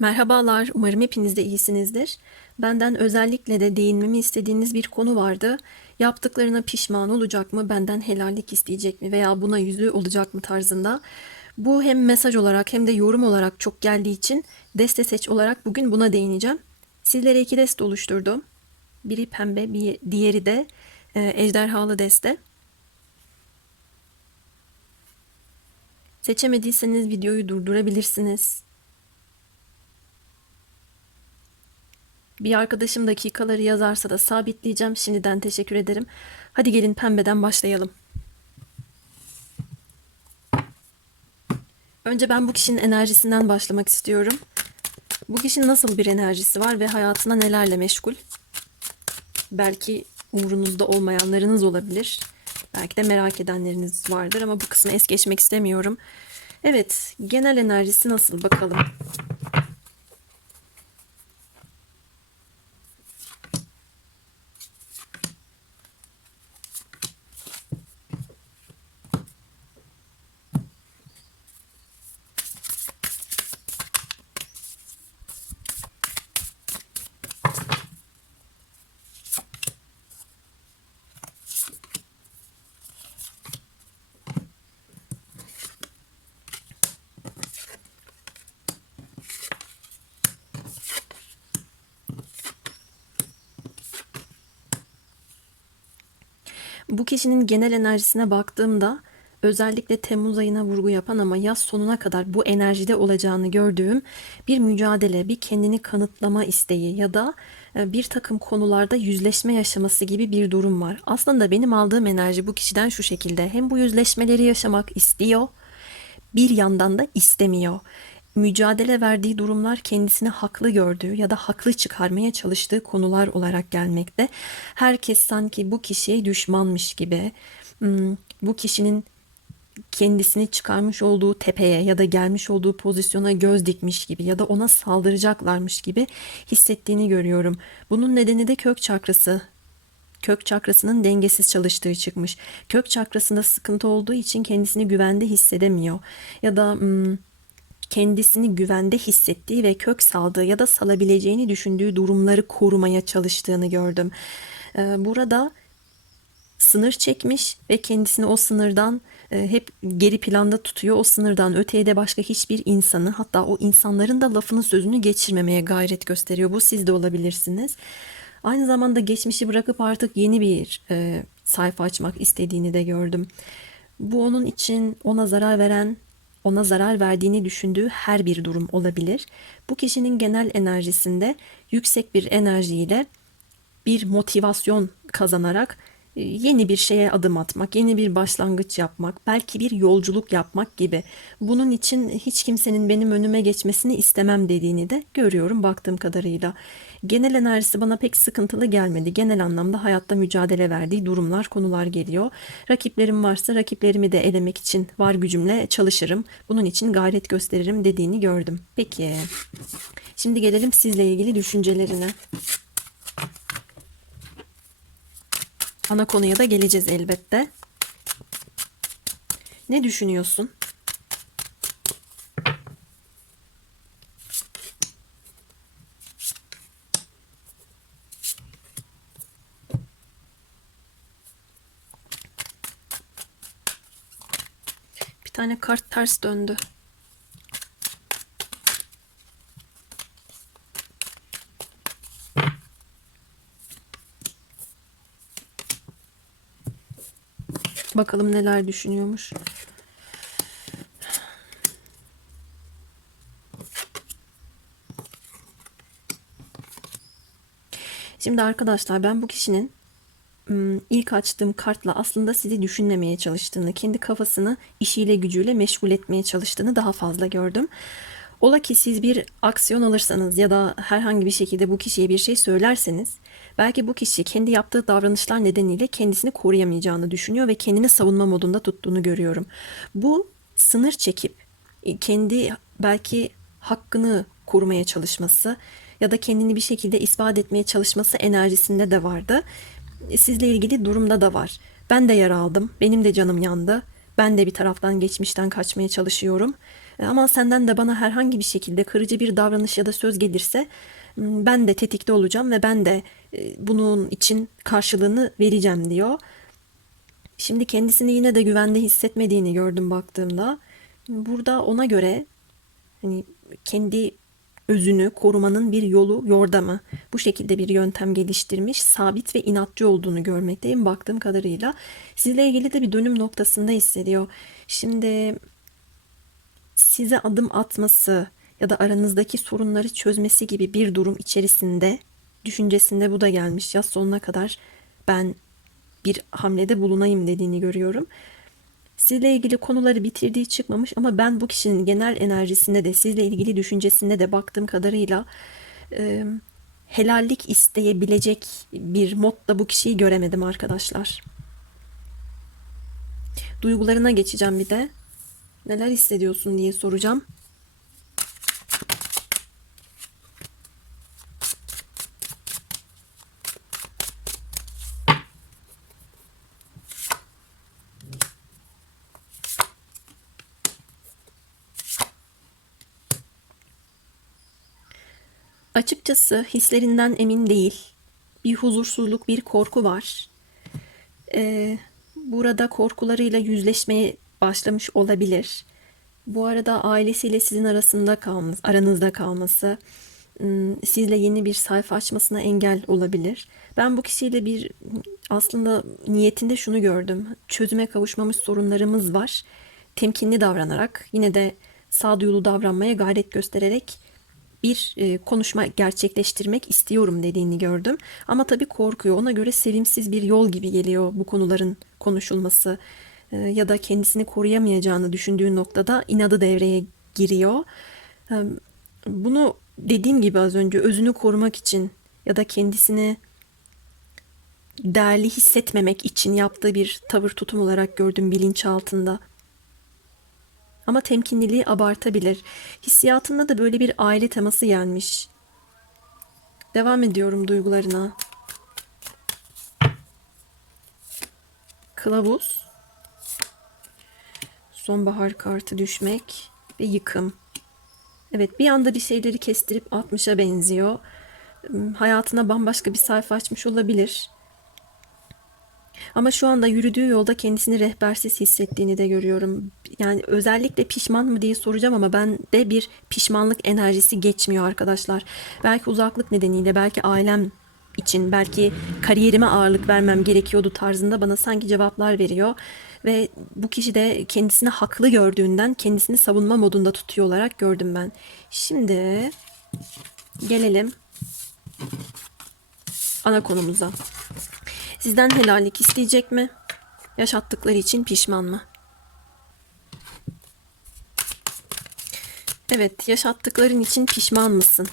Merhabalar, umarım hepiniz de iyisinizdir. Benden özellikle de değinmemi istediğiniz bir konu vardı. Yaptıklarına pişman olacak mı, benden helallik isteyecek mi veya buna yüzü olacak mı tarzında. Bu hem mesaj olarak hem de yorum olarak çok geldiği için deste seç olarak bugün buna değineceğim. Sizlere iki deste oluşturdum. Biri pembe, bir diğeri de e, ejderhalı deste. Seçemediyseniz videoyu durdurabilirsiniz. Bir arkadaşım dakikaları yazarsa da sabitleyeceğim. Şimdiden teşekkür ederim. Hadi gelin pembeden başlayalım. Önce ben bu kişinin enerjisinden başlamak istiyorum. Bu kişinin nasıl bir enerjisi var ve hayatına nelerle meşgul? Belki umurunuzda olmayanlarınız olabilir. Belki de merak edenleriniz vardır ama bu kısmı es geçmek istemiyorum. Evet, genel enerjisi nasıl bakalım. Bu kişinin genel enerjisine baktığımda özellikle Temmuz ayına vurgu yapan ama yaz sonuna kadar bu enerjide olacağını gördüğüm bir mücadele, bir kendini kanıtlama isteği ya da e, bir takım konularda yüzleşme yaşaması gibi bir durum var. Aslında benim aldığım enerji bu kişiden şu şekilde. Hem bu yüzleşmeleri yaşamak istiyor, bir yandan da istemiyor mücadele verdiği durumlar kendisini haklı gördüğü ya da haklı çıkarmaya çalıştığı konular olarak gelmekte. Herkes sanki bu kişiye düşmanmış gibi, hmm, bu kişinin kendisini çıkarmış olduğu tepeye ya da gelmiş olduğu pozisyona göz dikmiş gibi ya da ona saldıracaklarmış gibi hissettiğini görüyorum. Bunun nedeni de kök çakrası kök çakrasının dengesiz çalıştığı çıkmış. Kök çakrasında sıkıntı olduğu için kendisini güvende hissedemiyor. Ya da hmm, kendisini güvende hissettiği ve kök saldığı ya da salabileceğini düşündüğü durumları korumaya çalıştığını gördüm. Ee, burada sınır çekmiş ve kendisini o sınırdan e, hep geri planda tutuyor. O sınırdan öteye de başka hiçbir insanı hatta o insanların da lafını sözünü geçirmemeye gayret gösteriyor. Bu siz de olabilirsiniz. Aynı zamanda geçmişi bırakıp artık yeni bir e, sayfa açmak istediğini de gördüm. Bu onun için ona zarar veren ona zarar verdiğini düşündüğü her bir durum olabilir. Bu kişinin genel enerjisinde yüksek bir enerjiyle bir motivasyon kazanarak yeni bir şeye adım atmak, yeni bir başlangıç yapmak, belki bir yolculuk yapmak gibi. Bunun için hiç kimsenin benim önüme geçmesini istemem dediğini de görüyorum baktığım kadarıyla. Genel enerjisi bana pek sıkıntılı gelmedi. Genel anlamda hayatta mücadele verdiği durumlar, konular geliyor. Rakiplerim varsa rakiplerimi de elemek için var gücümle çalışırım. Bunun için gayret gösteririm dediğini gördüm. Peki. Şimdi gelelim sizle ilgili düşüncelerine. Ana konuya da geleceğiz elbette. Ne düşünüyorsun? Bir tane kart ters döndü. Bakalım neler düşünüyormuş. Şimdi arkadaşlar ben bu kişinin ilk açtığım kartla aslında sizi düşünmemeye çalıştığını, kendi kafasını işiyle gücüyle meşgul etmeye çalıştığını daha fazla gördüm. Ola ki siz bir aksiyon alırsanız ya da herhangi bir şekilde bu kişiye bir şey söylerseniz belki bu kişi kendi yaptığı davranışlar nedeniyle kendisini koruyamayacağını düşünüyor ve kendini savunma modunda tuttuğunu görüyorum. Bu sınır çekip e, kendi belki hakkını korumaya çalışması ya da kendini bir şekilde ispat etmeye çalışması enerjisinde de vardı. E, sizle ilgili durumda da var. Ben de yara aldım. Benim de canım yandı. Ben de bir taraftan geçmişten kaçmaya çalışıyorum. E, Ama senden de bana herhangi bir şekilde kırıcı bir davranış ya da söz gelirse ben de tetikte olacağım ve ben de e, bunun için karşılığını vereceğim diyor. Şimdi kendisini yine de güvende hissetmediğini gördüm baktığımda. Burada ona göre hani kendi özünü korumanın bir yolu, yordamı bu şekilde bir yöntem geliştirmiş, sabit ve inatçı olduğunu görmekteyim baktığım kadarıyla. Sizle ilgili de bir dönüm noktasında hissediyor. Şimdi size adım atması ya da aranızdaki sorunları çözmesi gibi bir durum içerisinde düşüncesinde bu da gelmiş. Yaz sonuna kadar ben bir hamlede bulunayım dediğini görüyorum. Sizle ilgili konuları bitirdiği çıkmamış ama ben bu kişinin genel enerjisinde de sizle ilgili düşüncesinde de baktığım kadarıyla e, helallik isteyebilecek bir modda bu kişiyi göremedim arkadaşlar. Duygularına geçeceğim bir de. Neler hissediyorsun diye soracağım. Açıkçası hislerinden emin değil. Bir huzursuzluk, bir korku var. Ee, burada korkularıyla yüzleşmeye başlamış olabilir. Bu arada ailesiyle sizin arasında kalması, aranızda kalması, ım, sizle yeni bir sayfa açmasına engel olabilir. Ben bu kişiyle bir aslında niyetinde şunu gördüm. Çözüme kavuşmamış sorunlarımız var. Temkinli davranarak, yine de sağduyulu davranmaya gayret göstererek bir e, konuşma gerçekleştirmek istiyorum dediğini gördüm. Ama tabii korkuyor. Ona göre sevimsiz bir yol gibi geliyor bu konuların konuşulması ya da kendisini koruyamayacağını düşündüğü noktada inadı devreye giriyor. E, Bunu dediğim gibi az önce özünü korumak için ya da kendisini değerli hissetmemek için yaptığı bir tavır tutum olarak gördüm bilinçaltında. Ama temkinliliği abartabilir. Hissiyatında da böyle bir aile teması gelmiş. Devam ediyorum duygularına. Kılavuz. Sonbahar kartı düşmek ve yıkım. Evet bir anda bir şeyleri kestirip atmışa benziyor. Hmm, Hayatına bambaşka bir sayfa açmış olabilir. Ama şu anda yürüdüğü yolda kendisini rehbersiz hissettiğini de görüyorum. Yani özellikle pişman mı diye soracağım ama ben de bir pişmanlık enerjisi geçmiyor arkadaşlar. Belki uzaklık nedeniyle, belki ailem için, belki kariyerime ağırlık vermem gerekiyordu tarzında bana sanki cevaplar veriyor. Ve bu kişi de kendisini haklı gördüğünden kendisini savunma modunda tutuyor olarak gördüm ben. Şimdi gelelim ana konumuza. Sizden helallik isteyecek mi? Yaşattıkları için pişman mı? Evet, yaşattıkların için pişman mısın?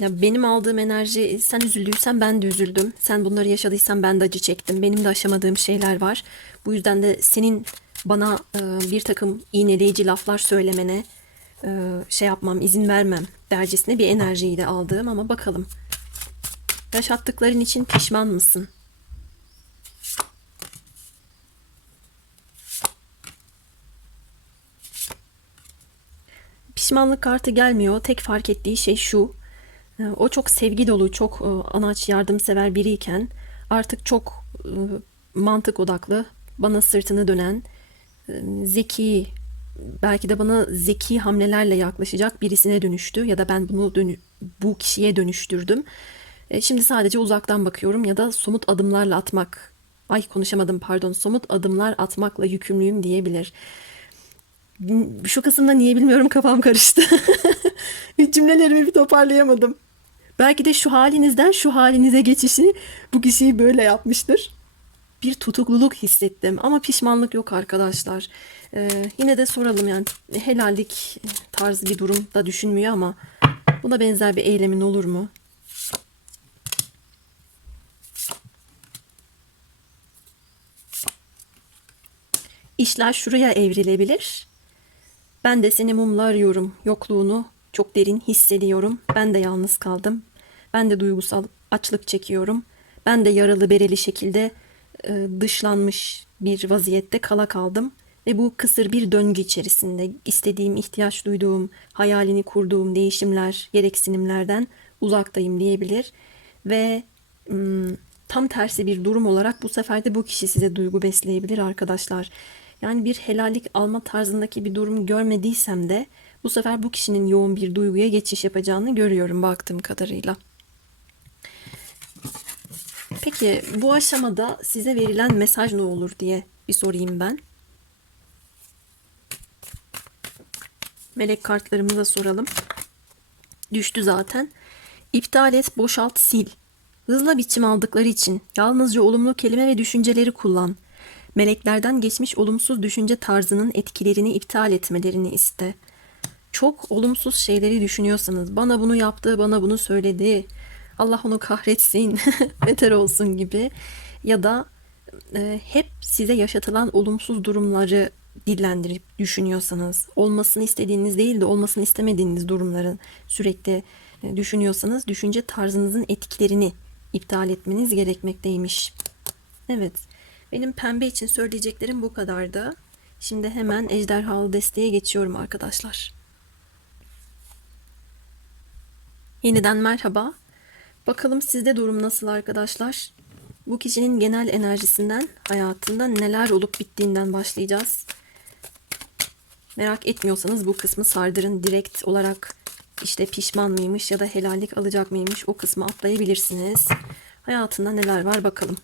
Ya benim aldığım enerji sen üzüldüysen ben de üzüldüm. Sen bunları yaşadıysan ben de acı çektim. Benim de aşamadığım şeyler var. Bu yüzden de senin bana e, bir takım iğneleyici laflar söylemene e, şey yapmam, izin vermem dercesine bir enerjiyi de aldığım ama bakalım. Yaşattıkların için pişman mısın? Pişmanlık kartı gelmiyor. Tek fark ettiği şey şu. E, O çok sevgi dolu, çok e, anaç, yardımsever biriyken artık çok e, mantık odaklı, bana sırtını dönen, e, zeki, belki de bana zeki hamlelerle yaklaşacak birisine dönüştü ya da ben bunu dönü- bu kişiye dönüştürdüm. Şimdi sadece uzaktan bakıyorum ya da somut adımlarla atmak, ay konuşamadım pardon, somut adımlar atmakla yükümlüyüm diyebilir. Şu kısımda niye bilmiyorum kafam karıştı. Cümlelerimi bir toparlayamadım. Belki de şu halinizden şu halinize geçişi bu kişiyi böyle yapmıştır. Bir tutukluluk hissettim ama pişmanlık yok arkadaşlar. Ee, yine de soralım yani helallik tarzı bir durum da düşünmüyor ama buna benzer bir eylemin olur mu? İşler şuraya evrilebilir. Ben de seni mumla arıyorum. Yokluğunu çok derin hissediyorum. Ben de yalnız kaldım. Ben de duygusal açlık çekiyorum. Ben de yaralı bereli şekilde e, dışlanmış bir vaziyette kala kaldım. Ve bu kısır bir döngü içerisinde istediğim, ihtiyaç duyduğum, hayalini kurduğum değişimler, gereksinimlerden uzaktayım diyebilir. Ve ım, tam tersi bir durum olarak bu sefer de bu kişi size duygu besleyebilir arkadaşlar. Yani bir helallik alma tarzındaki bir durum görmediysem de bu sefer bu kişinin yoğun bir duyguya geçiş yapacağını görüyorum baktığım kadarıyla. Peki bu aşamada size verilen mesaj ne olur diye bir sorayım ben. Melek kartlarımıza soralım. Düştü zaten. İptal et, boşalt, sil. Hızla biçim aldıkları için yalnızca olumlu kelime ve düşünceleri kullan. Meleklerden geçmiş olumsuz düşünce tarzının etkilerini iptal etmelerini iste. Çok olumsuz şeyleri düşünüyorsanız, bana bunu yaptı, bana bunu söyledi, Allah onu kahretsin, beter olsun gibi ya da e, hep size yaşatılan olumsuz durumları dillendirip düşünüyorsanız, olmasını istediğiniz değil de olmasını istemediğiniz durumların sürekli e, düşünüyorsanız düşünce tarzınızın etkilerini iptal etmeniz gerekmekteymiş. Evet, benim pembe için söyleyeceklerim bu kadardı. Şimdi hemen ejderhalı desteğe geçiyorum arkadaşlar. Yeniden merhaba. Bakalım sizde durum nasıl arkadaşlar? Bu kişinin genel enerjisinden, hayatında neler olup bittiğinden başlayacağız. Merak etmiyorsanız bu kısmı sardırın. Direkt olarak işte pişman mıymış ya da helallik alacak mıymış o kısmı atlayabilirsiniz. Hayatında neler var bakalım.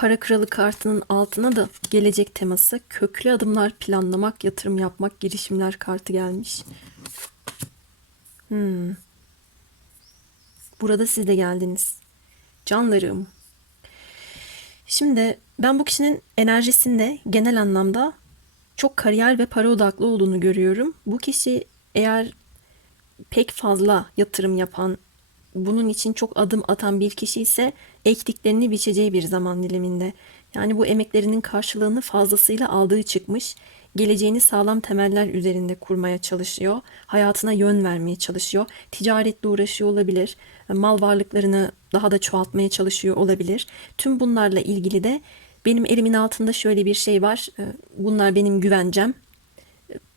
Para kralı kartının altına da gelecek teması köklü adımlar planlamak, yatırım yapmak, girişimler kartı gelmiş. Hmm. Burada siz de geldiniz. Canlarım. Şimdi ben bu kişinin enerjisinde genel anlamda çok kariyer ve para odaklı olduğunu görüyorum. Bu kişi eğer pek fazla yatırım yapan, bunun için çok adım atan bir kişi ise ektiklerini biçeceği bir zaman diliminde. Yani bu emeklerinin karşılığını fazlasıyla aldığı çıkmış. Geleceğini sağlam temeller üzerinde kurmaya çalışıyor. Hayatına yön vermeye çalışıyor. Ticaretle uğraşıyor olabilir. Mal varlıklarını daha da çoğaltmaya çalışıyor olabilir. Tüm bunlarla ilgili de benim elimin altında şöyle bir şey var. Bunlar benim güvencem.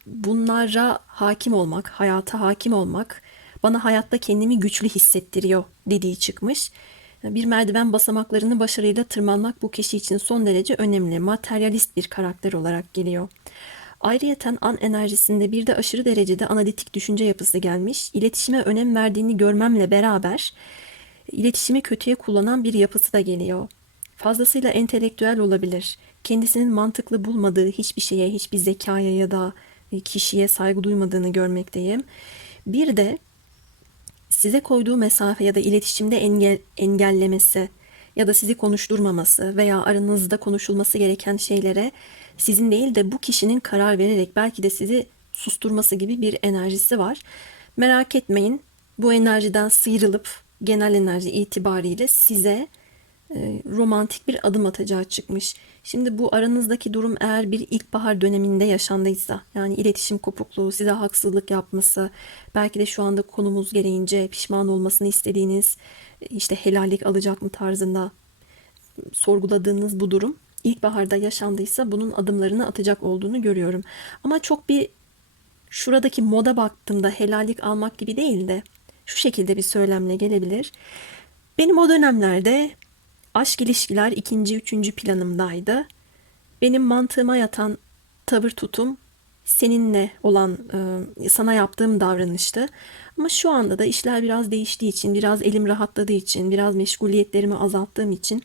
Bunlara hakim olmak, hayata hakim olmak bana hayatta kendimi güçlü hissettiriyor dediği çıkmış. Bir merdiven basamaklarını başarıyla tırmanmak bu kişi için son derece önemli. Materyalist bir karakter olarak geliyor. Ayrıyeten an enerjisinde bir de aşırı derecede analitik düşünce yapısı gelmiş. İletişime önem verdiğini görmemle beraber iletişimi kötüye kullanan bir yapısı da geliyor. Fazlasıyla entelektüel olabilir. Kendisinin mantıklı bulmadığı hiçbir şeye, hiçbir zekaya ya da kişiye saygı duymadığını görmekteyim. Bir de size koyduğu mesafe ya da iletişimde engel, engellemesi ya da sizi konuşturmaması veya aranızda konuşulması gereken şeylere sizin değil de bu kişinin karar vererek belki de sizi susturması gibi bir enerjisi var. Merak etmeyin bu enerjiden sıyrılıp genel enerji itibariyle size e, romantik bir adım atacağı çıkmış. Şimdi bu aranızdaki durum eğer bir ilkbahar döneminde yaşandıysa yani iletişim kopukluğu, size haksızlık yapması, belki de şu anda konumuz gereğince pişman olmasını istediğiniz işte helallik alacak mı tarzında sorguladığınız bu durum ilkbaharda yaşandıysa bunun adımlarını atacak olduğunu görüyorum. Ama çok bir şuradaki moda baktığımda helallik almak gibi değil de şu şekilde bir söylemle gelebilir. Benim o dönemlerde Aşk ilişkiler ikinci, üçüncü planımdaydı. Benim mantığıma yatan tavır tutum seninle olan, e, sana yaptığım davranıştı. Ama şu anda da işler biraz değiştiği için, biraz elim rahatladığı için, biraz meşguliyetlerimi azalttığım için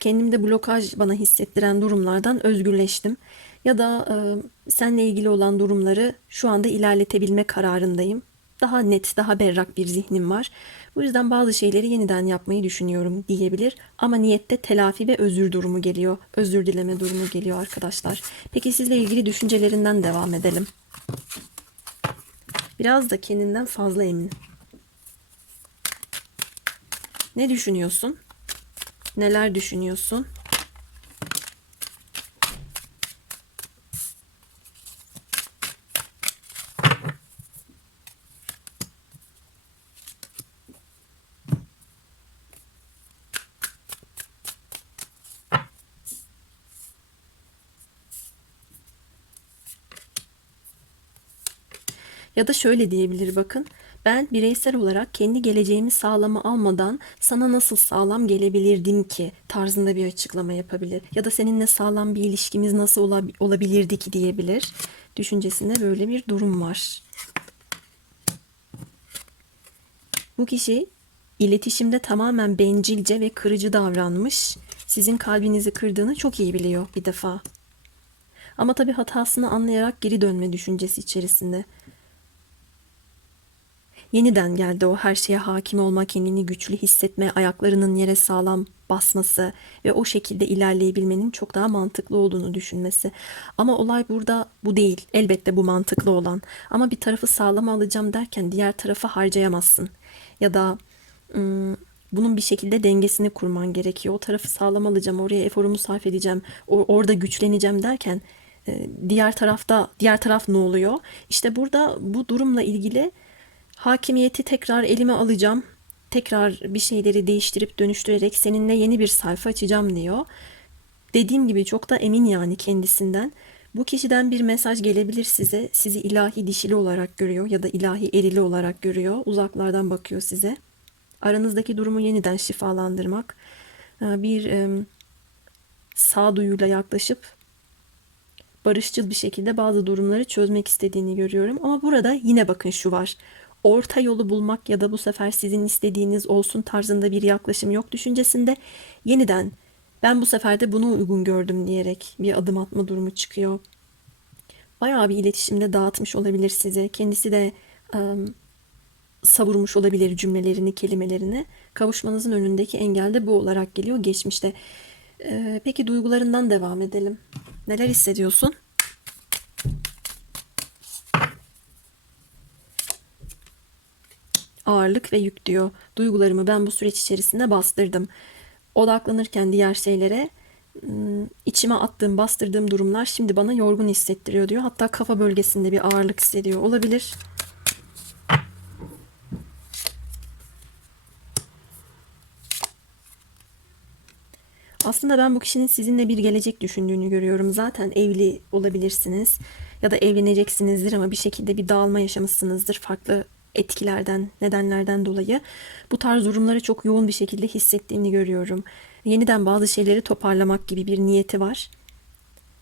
kendimde blokaj bana hissettiren durumlardan özgürleştim. Ya da e, seninle ilgili olan durumları şu anda ilerletebilme kararındayım. daha net, daha berrak bir zihnim var. Bu yüzden bazı şeyleri yeniden yapmayı düşünüyorum diyebilir. Ama niyette telafi ve özür durumu geliyor. Özür dileme durumu geliyor arkadaşlar. Peki sizle ilgili düşüncelerinden devam edelim. Biraz da kendinden fazla emin. Ne düşünüyorsun? Neler düşünüyorsun? Ya da şöyle diyebilir bakın. Ben bireysel olarak kendi geleceğimi sağlama almadan sana nasıl sağlam gelebilirdim ki tarzında bir açıklama yapabilir. Ya da seninle sağlam bir ilişkimiz nasıl ola- olabilirdi ki diyebilir. Düşüncesinde böyle bir durum var. Bu kişi iletişimde tamamen bencilce ve kırıcı davranmış. Sizin kalbinizi kırdığını çok iyi biliyor bir defa. Ama tabii hatasını anlayarak geri dönme düşüncesi içerisinde. Yeniden geldi o her şeye hakim olma, kendini güçlü hissetme, ayaklarının yere sağlam basması ve o şekilde ilerleyebilmenin çok daha mantıklı olduğunu düşünmesi. Ama olay burada bu değil. Elbette bu mantıklı olan. Ama bir tarafı sağlam alacağım derken diğer tarafı harcayamazsın. Ya da ım, bunun bir şekilde dengesini kurman gerekiyor. O tarafı sağlam alacağım, oraya eforumu sarf edeceğim, o- orada güçleneceğim derken diğer tarafta diğer taraf ne oluyor? İşte burada bu durumla ilgili hakimiyeti tekrar elime alacağım. Tekrar bir şeyleri değiştirip dönüştürerek seninle yeni bir sayfa açacağım diyor. Dediğim gibi çok da emin yani kendisinden. Bu kişiden bir mesaj gelebilir size. Sizi ilahi dişili olarak görüyor ya da ilahi erili olarak görüyor. Uzaklardan bakıyor size. Aranızdaki durumu yeniden şifalandırmak. e, Bir em, sağduyuyla yaklaşıp barışçıl bir şekilde bazı durumları çözmek istediğini görüyorum. Ama burada yine bakın şu var. Orta yolu bulmak ya da bu sefer sizin istediğiniz olsun tarzında bir yaklaşım yok düşüncesinde. Yeniden ben bu sefer de bunu uygun gördüm diyerek bir adım atma durumu çıkıyor. Bayağı bir iletişimde dağıtmış olabilir size. Kendisi de ım, savurmuş olabilir cümlelerini, kelimelerini. Kavuşmanızın önündeki engel de bu olarak geliyor geçmişte. Ee, peki duygularından devam edelim. Neler hissediyorsun? Ağırlık ve yük diyor. Duygularımı ben bu süreç içerisinde bastırdım. Odaklanırken diğer şeylere içime attığım, bastırdığım durumlar şimdi bana yorgun hissettiriyor diyor. Hatta kafa bölgesinde bir ağırlık hissediyor. Olabilir. Aslında ben bu kişinin sizinle bir gelecek düşündüğünü görüyorum. Zaten evli olabilirsiniz ya da evleneceksinizdir ama bir şekilde bir dağılma yaşamışsınızdır farklı etkilerden, nedenlerden dolayı. Bu tarz durumları çok yoğun bir şekilde hissettiğini görüyorum. Yeniden bazı şeyleri toparlamak gibi bir niyeti var.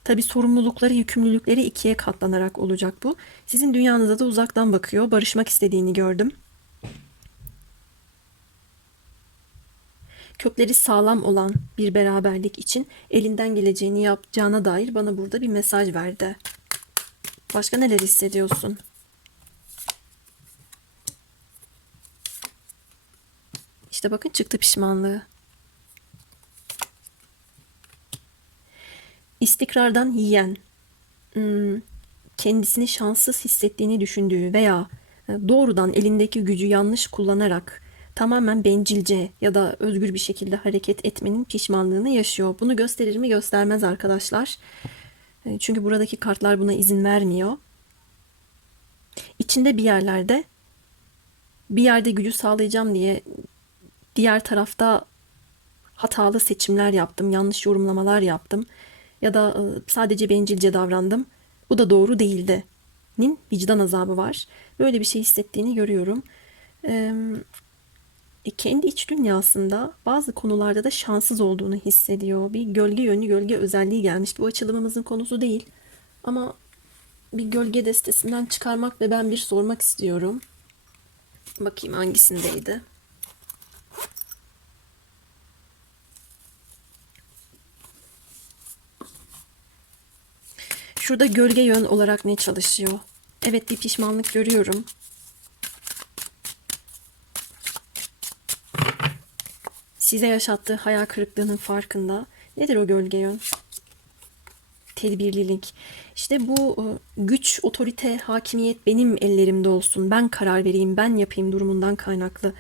Tabii sorumlulukları, yükümlülükleri ikiye katlanarak olacak bu. Sizin dünyanıza da uzaktan bakıyor, barışmak istediğini gördüm. kökleri sağlam olan bir beraberlik için elinden geleceğini yapacağına dair bana burada bir mesaj verdi. Başka neler hissediyorsun? İşte bakın çıktı pişmanlığı. İstikrardan yiyen, hmm, kendisini şanssız hissettiğini düşündüğü veya e, doğrudan elindeki gücü yanlış kullanarak tamamen bencilce ya da özgür bir şekilde hareket etmenin pişmanlığını yaşıyor. Bunu gösterir mi göstermez arkadaşlar. E, Çünkü buradaki kartlar buna izin vermiyor. İçinde bir yerlerde bir yerde gücü sağlayacağım diye diğer tarafta hatalı seçimler yaptım, yanlış yorumlamalar yaptım ya da e, sadece bencilce davrandım. Bu da doğru değildi. Nin vicdan azabı var. Böyle bir şey hissettiğini görüyorum. Eee e, kendi iç dünyasında bazı konularda da şanssız olduğunu hissediyor. Bir gölge yönlü gölge özelliği gelmiş. Bu açılımımızın konusu değil. Ama bir gölge destesinden çıkarmak ve ben bir sormak istiyorum. Bakayım hangisindeydi. Şurada gölge yön olarak ne çalışıyor? Evet bir pişmanlık görüyorum. Size yaşattığı hayal kırıklığının farkında. Nedir o gölge yön? Tedbirlilik. İşte bu e, güç, otorite, hakimiyet benim ellerimde olsun. Ben karar vereyim, ben yapayım durumundan kaynaklı.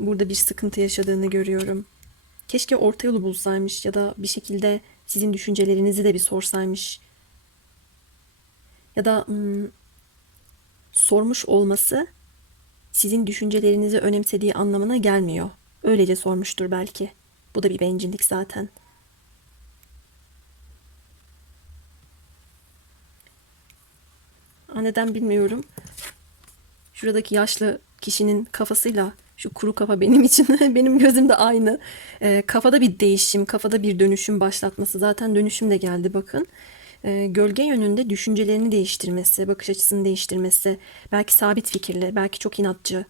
Burada bir sıkıntı yaşadığını görüyorum. Keşke orta yolu bulsaymış ya da bir şekilde sizin düşüncelerinizi de bir sorsaymış. Ya da hmm, sormuş olması sizin düşüncelerinizi önemsediği anlamına gelmiyor. Öylece sormuştur belki. Bu da bir bencillik zaten. Neden bilmiyorum. Şuradaki yaşlı kişinin kafasıyla şu kuru kafa benim için benim gözümde aynı. Ee, kafada bir değişim, kafada bir dönüşüm başlatması. Zaten dönüşüm de geldi bakın. Ee, gölge yönünde düşüncelerini değiştirmesi, bakış açısını değiştirmesi. Belki sabit fikirli, belki çok inatçı.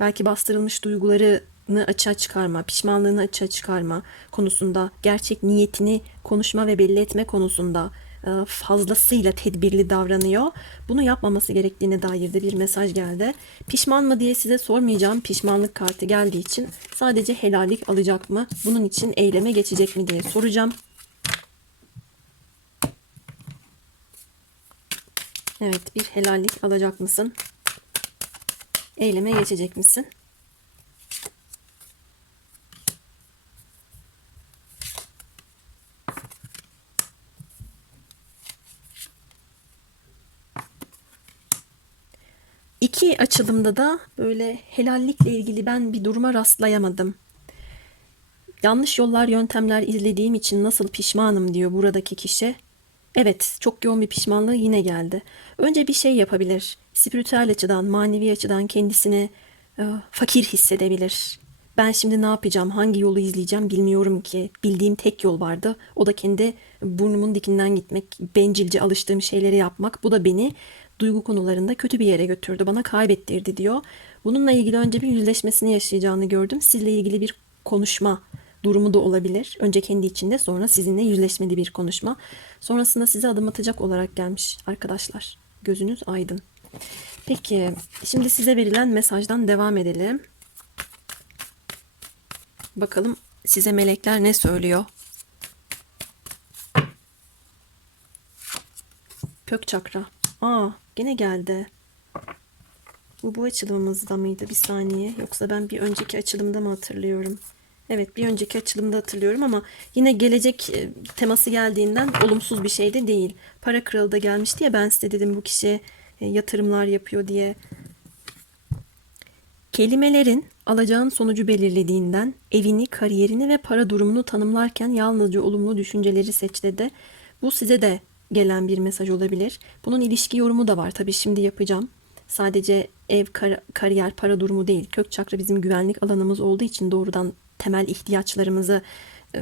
Belki bastırılmış duygularını açığa çıkarma, pişmanlığını açığa çıkarma konusunda, gerçek niyetini konuşma ve belli etme konusunda e, fazlasıyla tedbirli davranıyor. Bunu yapmaması gerektiğine dair de bir mesaj geldi. Pişman mı diye size sormayacağım. Pişmanlık kartı geldiği için sadece helallik alacak mı? Bunun için eyleme geçecek mi diye soracağım. Evet, bir helallik alacak mısın? Eyleme geçecek misin? İki açılımda da böyle helallikle ilgili ben bir duruma rastlayamadım. Yanlış yollar, yöntemler izlediğim için nasıl pişmanım diyor buradaki kişi. Evet, çok yoğun bir pişmanlığı yine geldi. Önce bir şey yapabilir. Spiritüel açıdan, manevi açıdan kendisini e, fakir hissedebilir. Ben şimdi ne yapacağım, hangi yolu izleyeceğim bilmiyorum ki. Bildiğim tek yol vardı. O da kendi burnumun dikinden gitmek, bencilce alıştığım şeyleri yapmak. Bu da beni duygu konularında kötü bir yere götürdü, bana kaybettirdi diyor. Bununla ilgili önce bir yüzleşmesini yaşayacağını gördüm. Sizle ilgili bir konuşma durumu da olabilir. Önce kendi içinde sonra sizinle yüzleşmeli bir konuşma. Sonrasında size adım atacak olarak gelmiş arkadaşlar. Gözünüz aydın. Peki şimdi size verilen mesajdan devam edelim. Bakalım size melekler ne söylüyor? Kök çakra. Aa gene geldi. Bu bu açılımımızda mıydı? Bir saniye. Yoksa ben bir önceki açılımda mı hatırlıyorum? Evet bir önceki açılımda hatırlıyorum ama yine gelecek e, teması geldiğinden olumsuz bir şey de değil. Para kralı da gelmişti ya ben size dedim bu kişi e, yatırımlar yapıyor diye. Kelimelerin alacağın sonucu belirlediğinden evini, kariyerini ve para durumunu tanımlarken yalnızca olumlu düşünceleri seç dedi. Bu size de gelen bir mesaj olabilir. Bunun ilişki yorumu da var. Tabii şimdi yapacağım. Sadece ev, kar- kariyer, para durumu değil. Kök çakra bizim güvenlik alanımız olduğu için doğrudan temel ihtiyaçlarımızı e,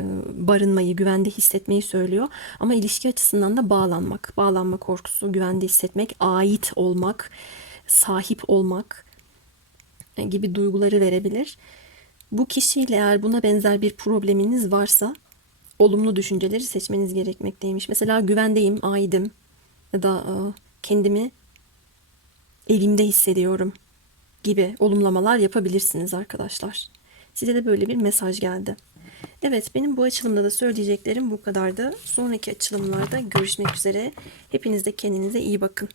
barınmayı, güvende hissetmeyi söylüyor. Ama ilişki açısından da bağlanmak, bağlanma korkusu, güvende hissetmek, ait olmak, sahip olmak e, gibi duyguları verebilir. Bu kişiyle eğer buna benzer bir probleminiz varsa olumlu düşünceleri seçmeniz gerekmekteymiş. Mesela güvendeyim, aidim ya da e, kendimi evimde hissediyorum gibi olumlamalar yapabilirsiniz arkadaşlar. Size de böyle bir mesaj geldi. Evet benim bu açılımda da söyleyeceklerim bu kadardı. Sonraki açılımlarda görüşmek üzere. Hepiniz de kendinize iyi bakın.